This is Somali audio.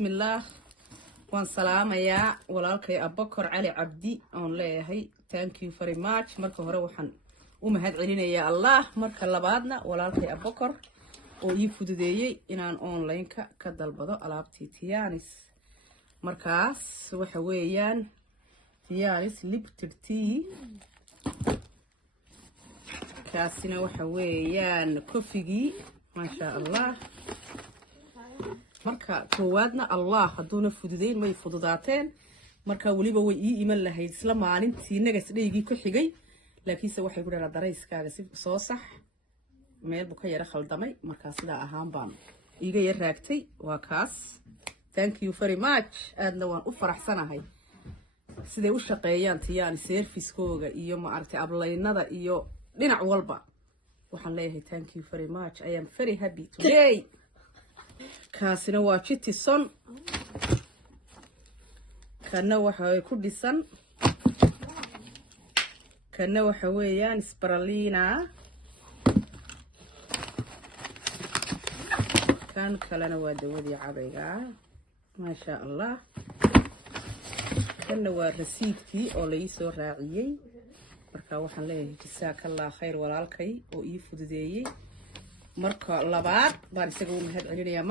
بسم الله وان سلام يا ولالكي أبكر علي عبدي أون ليهي thank you very much مركا هره وحن ومهد علينا يا الله مركا لبادنا ولالكي أبكر ويفوديي إنان أونلاينكا كدالبادو ألابتي تيانيس مركاس وحويان تيانيس ليبترتي كاسنا وحويان كوفيجي ما شاء الله marka koowaadna Allah haduuna fududeyn way fududaateen marka waliba way ii iman lahayd isla maalintii naga sidheeygi ku xigay laakiinse waxay ku dharaa dareyskaaga si soo sax meel bu ka yara khaldamay marka sida ahaan baan iiga yar raagtay waa kaas thank you very much aadna waan u faraxsanahay sidee u shaqeeyaan tiyaan service-kooga iyo ma aragtay ablaynada iyo dhinac walba waxaan leeyahay thank you very much I am very happy today kaasina waa Chittison kana waxa ay ku dhisan kana waxa weeyaan Spirulina kan kalena waa dawadii cadayga ma sha Allah kana waa rasiidkii oo la ii soo raaciyay marka waxaan leeyahay jazakallahu khayr walaalkay oo ii fududeeyay marka labaad baan isaga u mahad celinayaa